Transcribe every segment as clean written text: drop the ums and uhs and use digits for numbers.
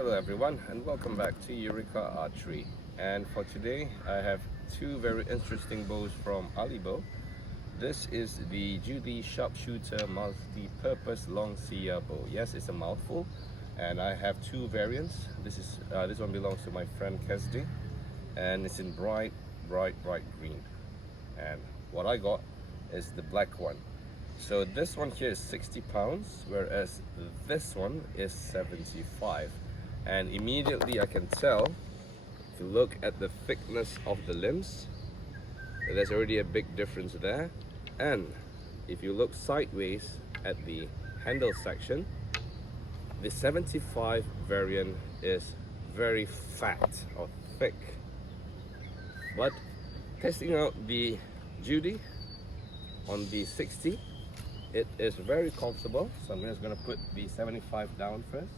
Hello everyone and welcome back to Eureka Archery, and for today I have two very interesting bows from Alibo. This is the Judy Sharpshooter multi-purpose long Siyah bow. Yes, it's a mouthful, and I have two variants. This one belongs to my friend Kesdi, and it's in bright green, and what I got is the black one. So this one here is 60 pounds, whereas this one is 75. And immediately I can tell, if you look at the thickness of the limbs, there's already a big difference there. And if you look sideways at the handle section, the 75 variant is very fat or thick. But testing out the Judy on the 60, it is very comfortable. So I'm just going to put the 75 down first.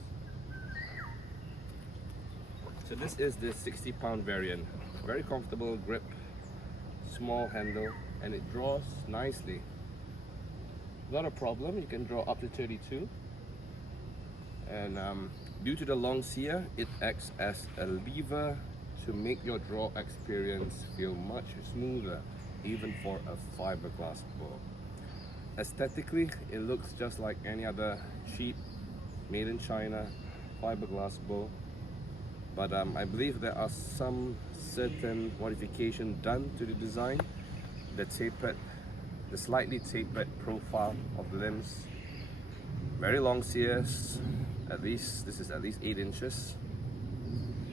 So this is the 60-pound variant. Very comfortable grip, small handle, and it draws nicely. Not a problem, you can draw up to 32. And due to the long Siyah, it acts as a lever to make your draw experience feel much smoother, even for a fiberglass bow. Aesthetically, it looks just like any other cheap, made in China fiberglass bow. But I believe there are some certain modification done to the design. The slightly tapered profile of the limbs. Very long Siyahs, this is at least 8 inches.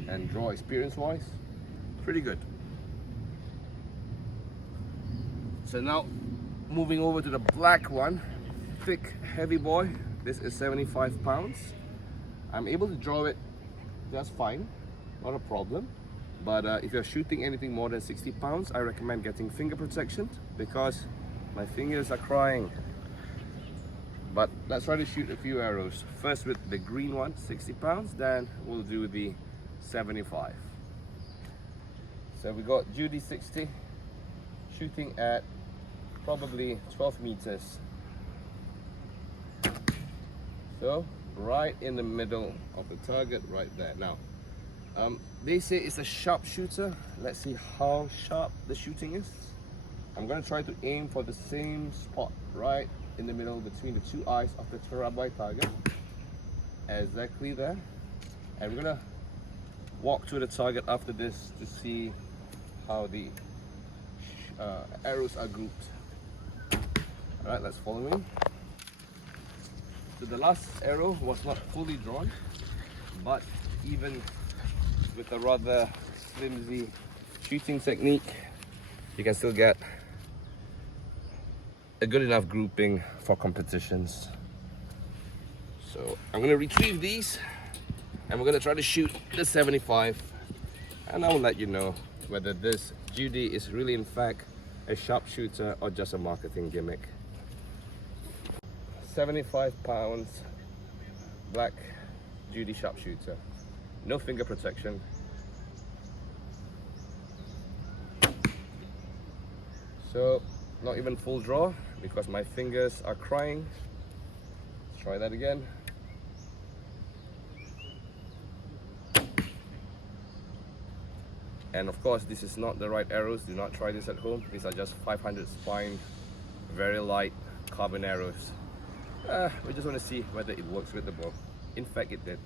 And draw experience wise, pretty good. So now, moving over to the black one, thick, heavy boy. This is 75 pounds. I'm able to draw it just fine, not a problem. But if you're shooting anything more than 60 pounds, I recommend getting finger protection because my fingers are crying. But let's try to shoot a few arrows. First with the green one, 60 pounds, then we'll do the 75. So we got Judy 60, shooting at probably 12 meters. So right in the middle of the target right there. Now, they say it's a sharpshooter. Let's see how sharp the shooting is. I'm going to try to aim for the same spot right in the middle between the two eyes of the Terabai target. Exactly there. And we're going to walk to the target after this to see how the arrows are grouped. Alright, let's follow me. So the last arrow was not fully drawn, but even with a rather flimsy shooting technique, you can still get a good enough grouping for competitions. So I'm going to retrieve these and we're going to try to shoot the 75, and I will let you know whether this Judy is really in fact a sharpshooter or just a marketing gimmick. 75 pounds black Judy sharpshooter, no finger protection. So not even full draw because my fingers are crying. Let's try that again. And of course, this is not the right arrows. Do not try this at home. These are just 500 spine, very light carbon arrows. We just want to see whether it works with the bow. In fact, it did.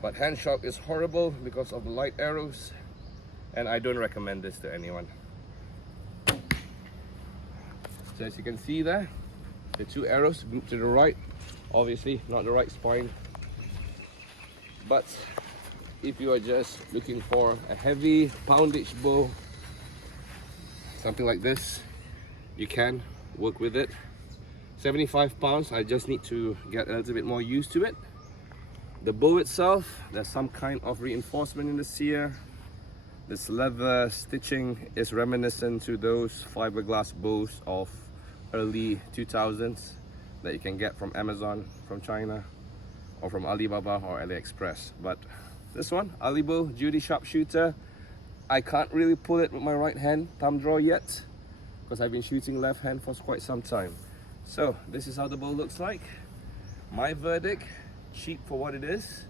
But hand shock is horrible because of the light arrows, and I don't recommend this to anyone. So as you can see there, the two arrows grouped to the right, obviously not the right spine. But if you are just looking for a heavy poundage bow, something like this, you can work with it. 75 pounds, I just need to get a little bit more used to it. The bow itself, there's some kind of reinforcement in the Siyah. This leather stitching is reminiscent to those fiberglass bows of early 2000s that you can get from Amazon, from China, or from Alibaba or AliExpress. But this one, Alibo Judy Sharpshooter, I can't really pull it with my right hand thumb draw yet because I've been shooting left hand for quite some time. So this is how the bow looks like. My verdict, cheap for what it is.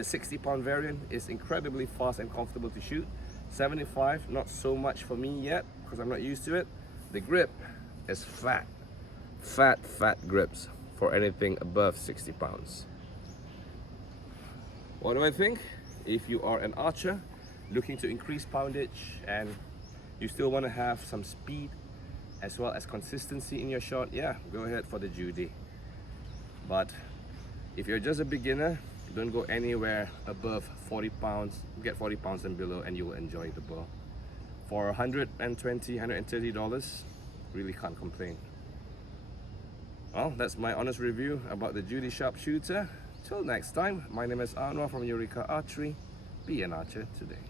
The 60-pound variant is incredibly fast and comfortable to shoot. 75, not so much for me yet because I'm not used to it. The grip is fat grips for anything above 60 pounds. What do I think? If you are an archer looking to increase poundage and you still want to have some speed as well as consistency in your shot, yeah, go ahead for the Judy. But if you're just a beginner, don't go anywhere above 40 pounds. Get 40 pounds and below and you will enjoy the bow. For $120, $130, really can't complain. Well, that's my honest review about the Judy Sharpshooter. Till next time, my name is Anwar from Eureka Archery. Be an archer today.